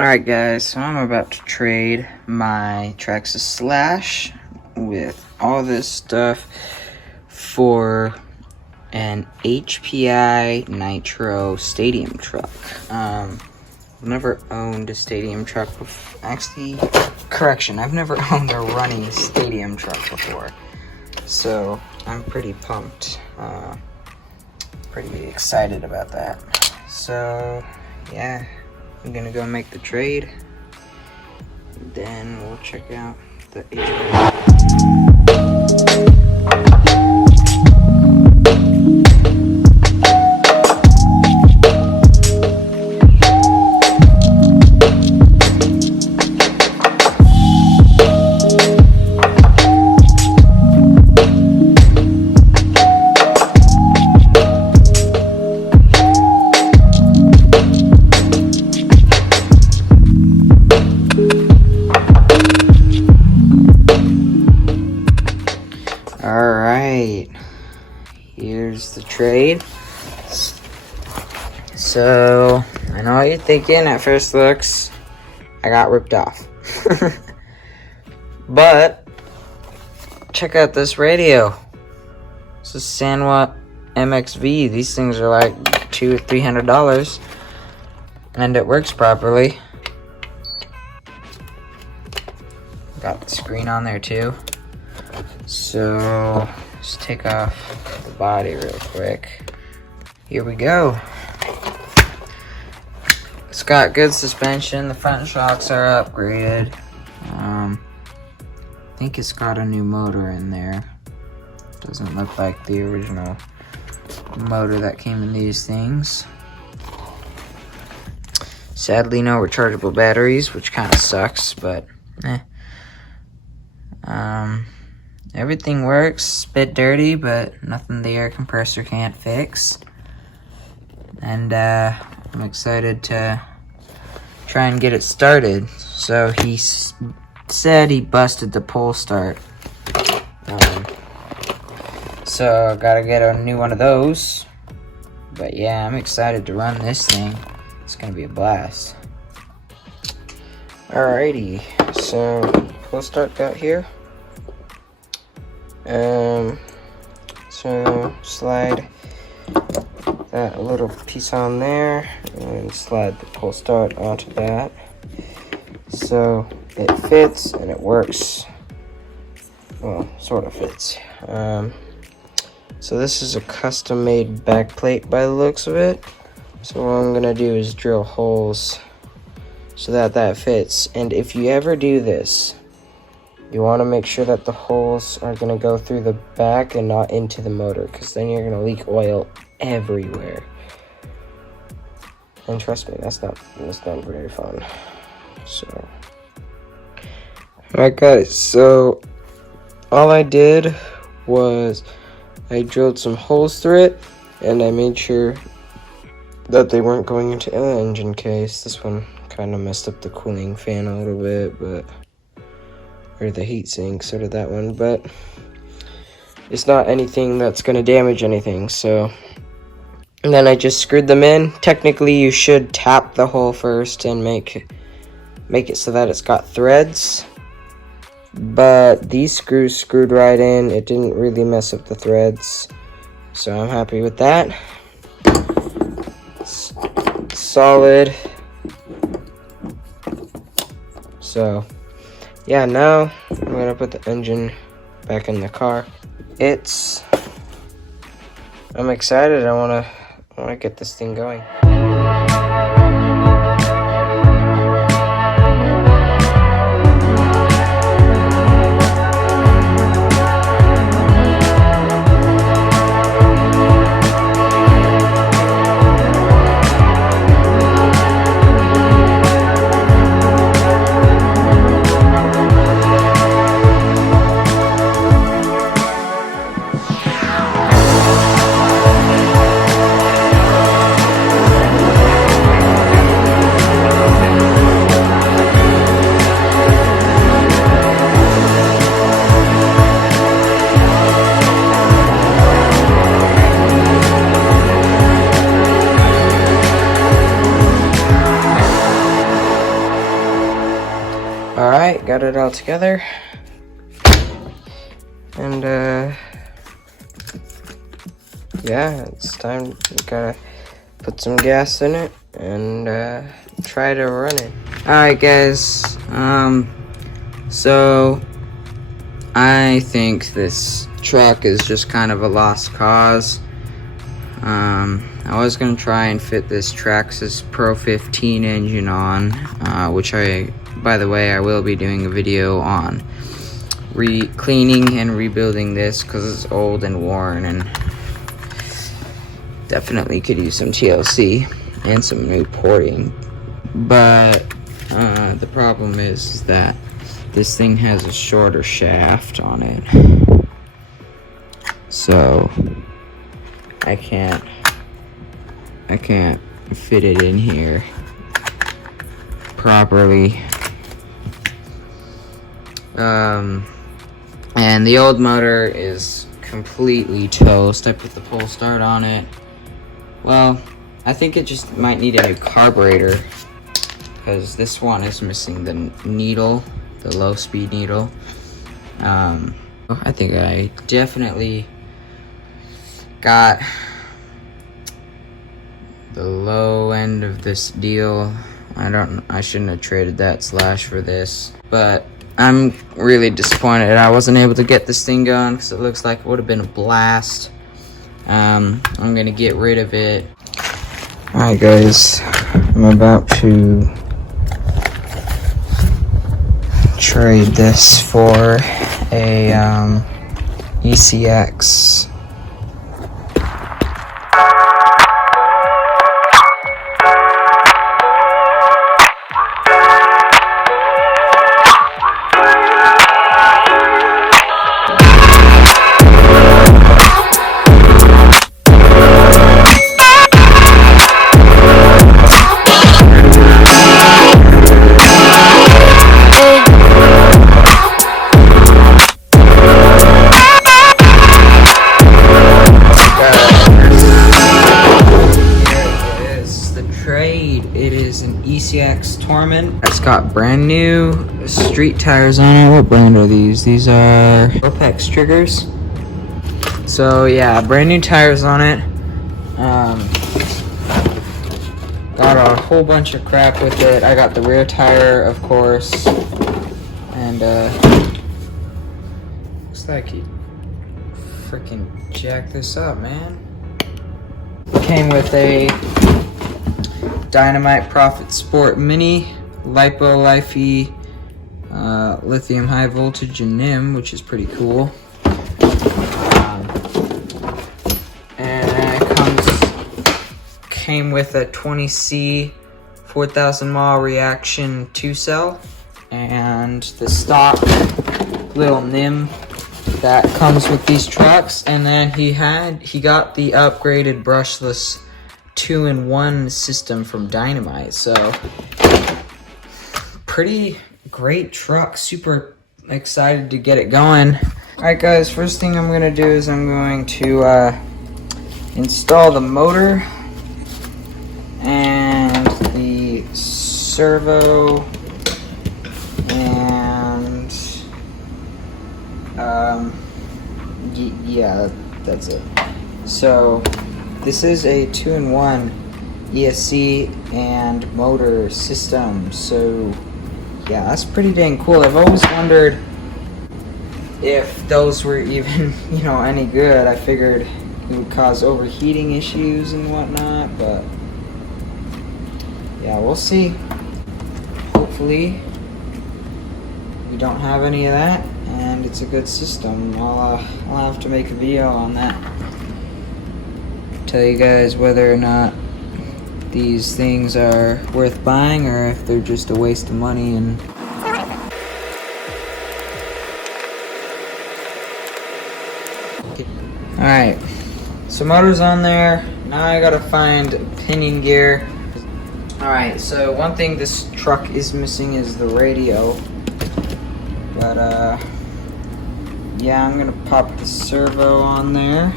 Alright guys, so I'm about to trade my Traxxas Slash with all this stuff for an HPI Nitro stadium truck. I've never owned a stadium truck before. Actually, correction, I've never owned a running stadium truck before. So I'm pretty pumped, pretty excited about that. So yeah, I'm gonna go make the trade, then we'll check out the Alright, here's the trade. So, I know what you're thinking at first looks, I got ripped off. But, check out this radio. This is Sanwa MXV. These things are like $200 or $300, and it works properly. Got the screen on there too. So, let's take off the body real quick. Here we go. It's got good suspension. The front shocks are upgraded. I think it's got a new motor in there. Doesn't look like the original motor that came in these things. Sadly, no rechargeable batteries, which kind of sucks, but everything works. A bit dirty, but nothing the air compressor can't fix. And I'm excited to try and get it started. So he said he busted the pull start. So I gotta get a new one of those. But yeah, I'm excited to run this thing. It's gonna be a blast. Alrighty, so pull start got here. So slide that little piece on there and slide the pull start onto that. So it fits and it works. Well, sort of fits. So this is a custom made back plate by the looks of it. So what I'm gonna do is drill holes so that that fits. And if you ever do this, you want to make sure that the holes are going to go through the back and not into the motor, because then you're going to leak oil everywhere. And trust me, that's not very fun. So, alright guys, so all I did was I drilled some holes through it, and I made sure that they weren't going into the engine case. This one kind of messed up the cooling fan a little bit, but or the heat sink, so did that one, but it's not anything that's going to damage anything. So, and then I just screwed them in. Technically you should tap the hole first and make it so that it's got threads, but these screws screwed right in. It didn't really mess up the threads, so I'm happy with that. It's solid. So yeah, now I'm gonna put the engine back in the car. I'm excited. I wanna get this thing going. Alright, got it all together. And yeah, it's time. We gotta put some gas in it and try to run it. Alright guys, so I think this truck is just kind of a lost cause. I was gonna try and fit this Traxxas Pro 15 engine on, which by the way, I will be doing a video on cleaning and rebuilding this because it's old and worn and definitely could use some TLC and some new porting. But the problem is that this thing has a shorter shaft on it, so I can't fit it in here properly. And the old motor is completely toast. I put the pull start on it. Well, I think it just might need a new carburetor because this one is missing the needle, the low speed needle. I think I definitely got the low end of this deal. I shouldn't have traded that Slash for this, but I'm really disappointed I wasn't able to get this thing going because it looks like it would have been a blast. I'm gonna get rid of it. Alright guys, I'm about to trade this for a ECX. It is an ECX Torment. It's got brand new street tires on it. What brand are these? These are Opex triggers. So yeah, brand new tires on it. Got a whole bunch of crap with it. I got the rear tire, of course, and looks like he freaking jacked this up, man. Came with a Dynamite Profit Sport Mini, Lipo Lifey, lithium high voltage and NIM, which is pretty cool. And it came with a 20C 4,000 mile reaction 2-cell and the stock little NIM that comes with these trucks. And then he got the upgraded brushless 2-in-1 system from Dynamite. So pretty great truck, super excited to get it going. Alright guys, first thing I'm gonna do is I'm going to install the motor and the servo and yeah, that's it. So this is a 2-in-1 ESC and motor system, so yeah, that's pretty dang cool. I've always wondered if those were even, any good. I figured it would cause overheating issues and whatnot, but yeah, we'll see. Hopefully we don't have any of that, and it's a good system. I'll have to make a video on that. Tell you guys whether or not these things are worth buying or if they're just a waste of money. And alright, so motor's on there. Now I gotta find pinion gear. Alright, so one thing this truck is missing is the radio. But yeah, I'm gonna pop the servo on there.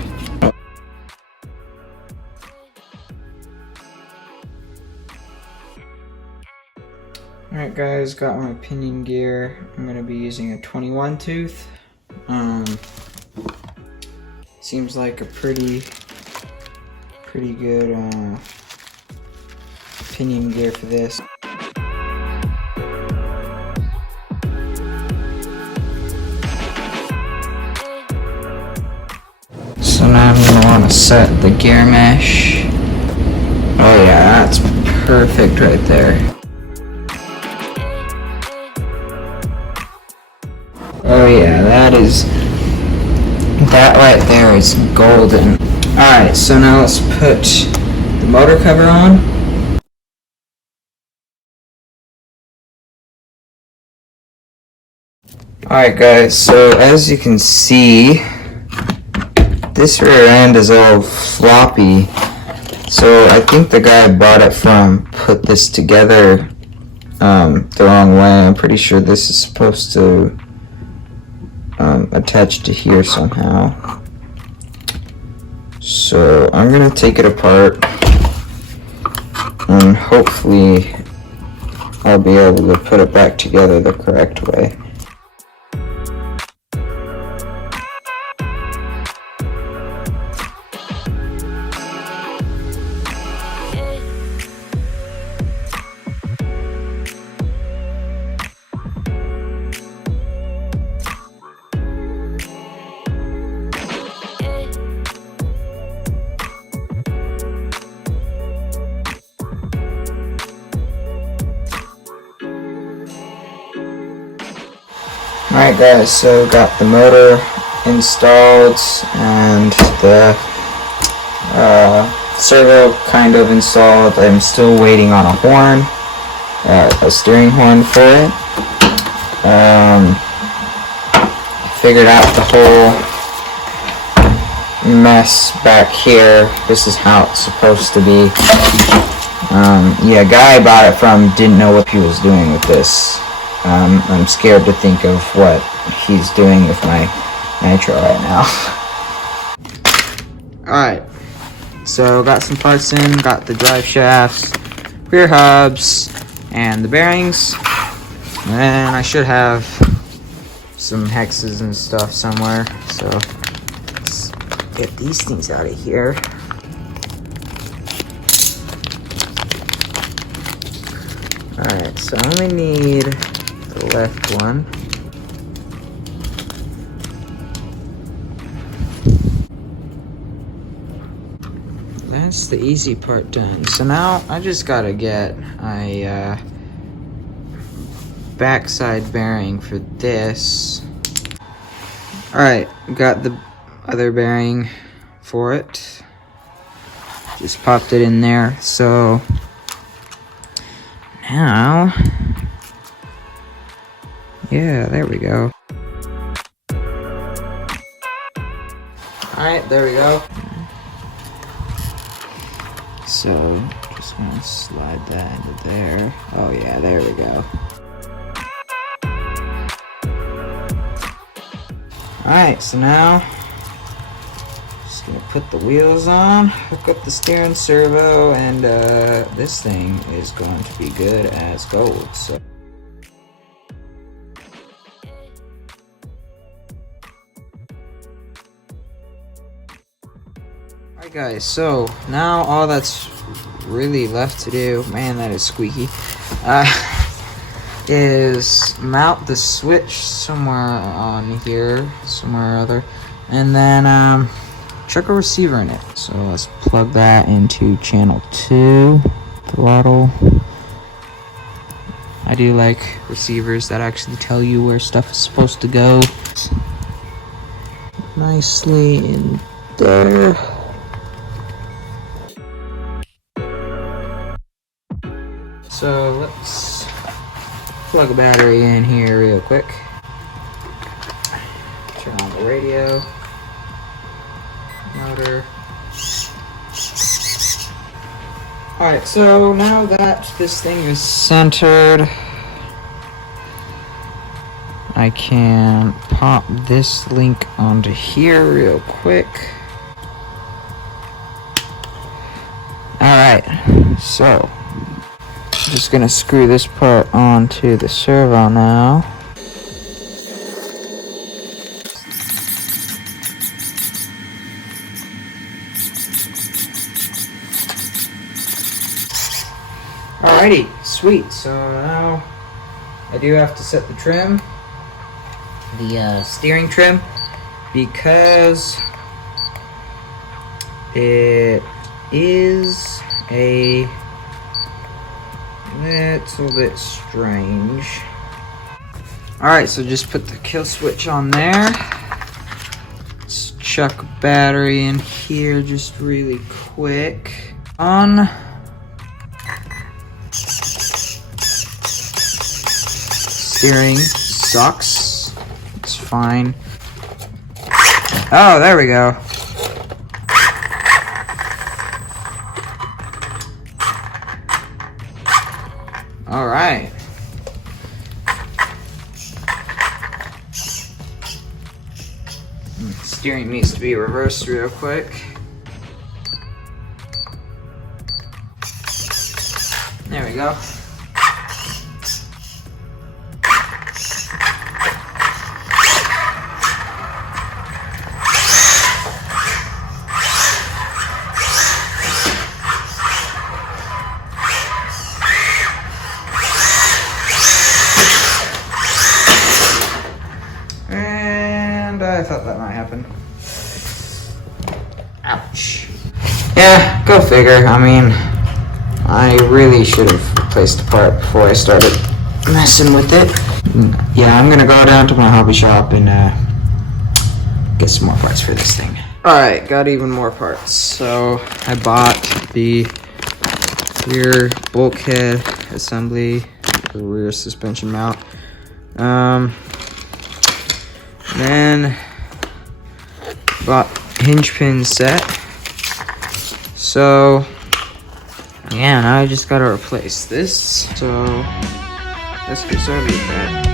Alright guys, got my pinion gear. I'm going to be using a 21 tooth. Seems like a pretty good pinion gear for this. So now I'm going to want to set the gear mesh. Oh yeah, that's perfect right there. Oh yeah, that right there is golden. Alright, so now let's put the motor cover on. Alright guys, so as you can see, this rear end is all floppy. So I think the guy I bought it from put this together the wrong way. I'm pretty sure this is supposed to attach to here somehow. So I'm gonna take it apart and hopefully I'll be able to put it back together the correct way. Alright guys, so got the motor installed and the servo kind of installed. I'm still waiting on a horn, a steering horn for it. Figured out the whole mess back here. This is how it's supposed to be. Yeah, guy I bought it from didn't know what he was doing with this. I'm scared to think of what he's doing with my nitro right now. Alright, so got some parts in, got the drive shafts, rear hubs, and the bearings. And I should have some hexes and stuff somewhere, so let's get these things out of here. Alright, so I only need the left one. That's the easy part done. So now I just gotta get a backside bearing for this. Alright, got the other bearing for it. Just popped it in there. So now, yeah, there we go. Alright, there we go. So, just gonna slide that into there. Oh yeah, there we go. Alright, so now, just gonna put the wheels on, hook up the steering servo, and this thing is going to be good as gold. So. Alright guys, so now all that's really left to do, man that is squeaky, is mount the switch somewhere on here, somewhere or other, and then chuck a receiver in it. So let's plug that into channel 2, throttle. I do like receivers that actually tell you where stuff is supposed to go. Nicely in there. So let's plug a battery in here real quick. Turn on the radio, motor. Alright, so now that this thing is centered, I can pop this link onto here real quick. Alright, so Just gonna screw this part onto the servo now. Alrighty, sweet. So now I do have to set the trim, the steering trim, because it is a little bit strange. Alright, so just put the kill switch on there. Let's chuck a battery in here just really quick. On. Steering sucks. It's fine. Oh, there we go. All right. Steering needs to be reversed real quick. There we go. I thought that might happen. Ouch. Yeah, go figure. I mean, I really should have replaced the part before I started messing with it. Yeah, I'm gonna go down to my hobby shop and get some more parts for this thing. Alright, got even more parts. So I bought the rear bulkhead assembly, the rear suspension mount. Then bought hinge pin set. So yeah, now I just gotta replace this. So let's get started with that.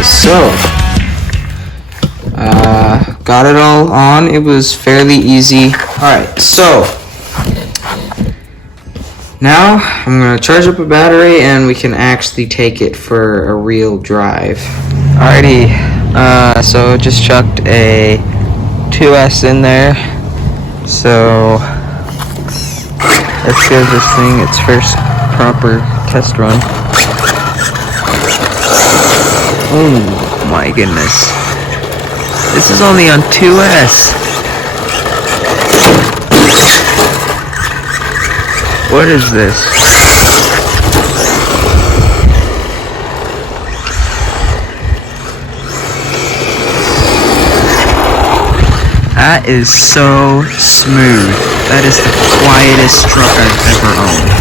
So, got it all on. It was fairly easy. Alright, so now I'm going to charge up a battery and we can actually take it for a real drive. Alrighty, so just chucked a 2S in there. So let's give this thing its first proper test run. Oh my goodness. This is only on 2S. What is this? That is so smooth. That is the quietest truck I've ever owned.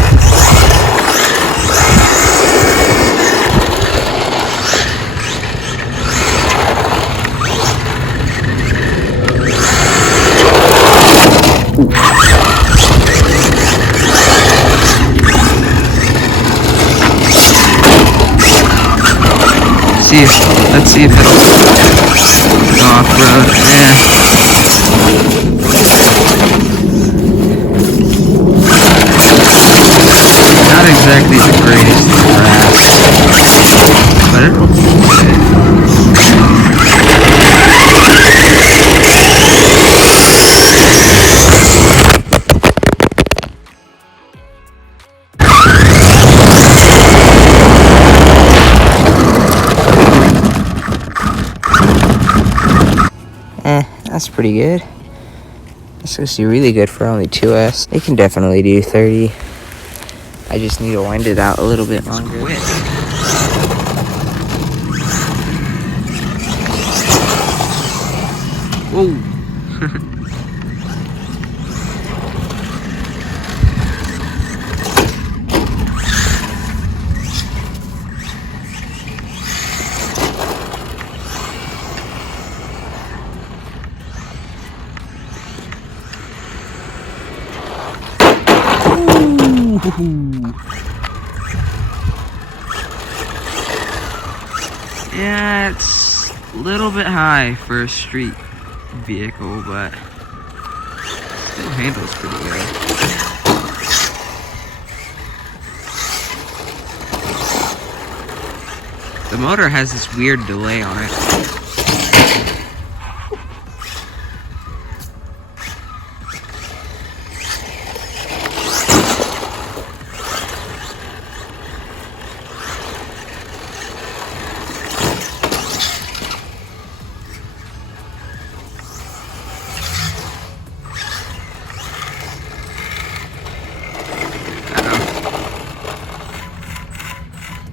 Let's see if it'll go off-road. Yeah. Not exactly the greatest grass, but it'll be okay. That's pretty good. That's supposed to be really good for only 2S. It can definitely do 30. I just need to wind it out a little bit longer. Whoa! Yeah, it's a little bit high for a street vehicle, but still handles pretty good. The motor has this weird delay on it.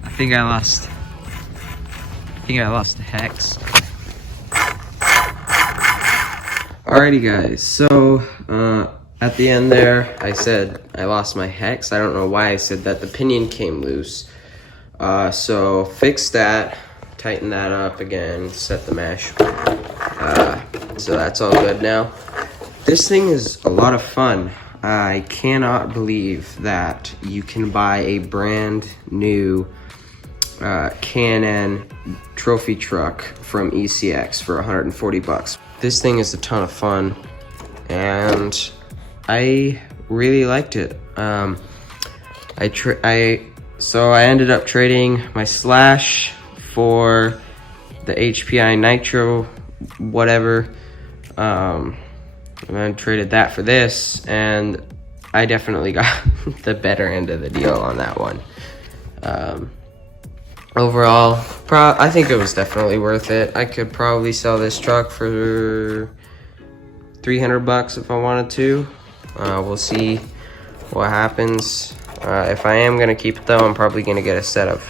I think I lost the hex. Alrighty guys, so at the end there, I said I lost my hex. I don't know why I said that. The pinion came loose. So fix that, tighten that up again, set the mesh. So that's all good now. This thing is a lot of fun. I cannot believe that you can buy a brand new Can-Am trophy truck from ECX for 140 bucks. This thing is a ton of fun, and I really liked it. So I ended up trading my Slash for the HPI Nitro, whatever. And then traded that for this, and I definitely got the better end of the deal on that one. Overall, I think it was definitely worth it. I could probably sell this truck for 300 bucks if I wanted to. We'll see what happens. If I am gonna keep it though, I'm probably gonna get a set of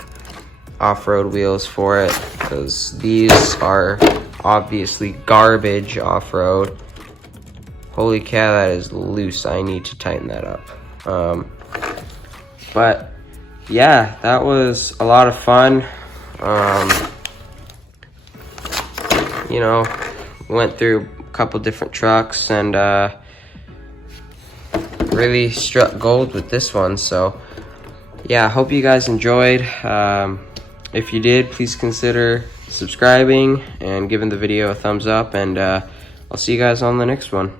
off-road wheels for it, because these are obviously garbage off-road. Holy cow, that is loose. I need to tighten that up. But yeah, that was a lot of fun. You know, went through a couple different trucks and really struck gold with this one. So yeah, I hope you guys enjoyed. If you did, please consider subscribing and giving the video a thumbs up, and I'll see you guys on the next one.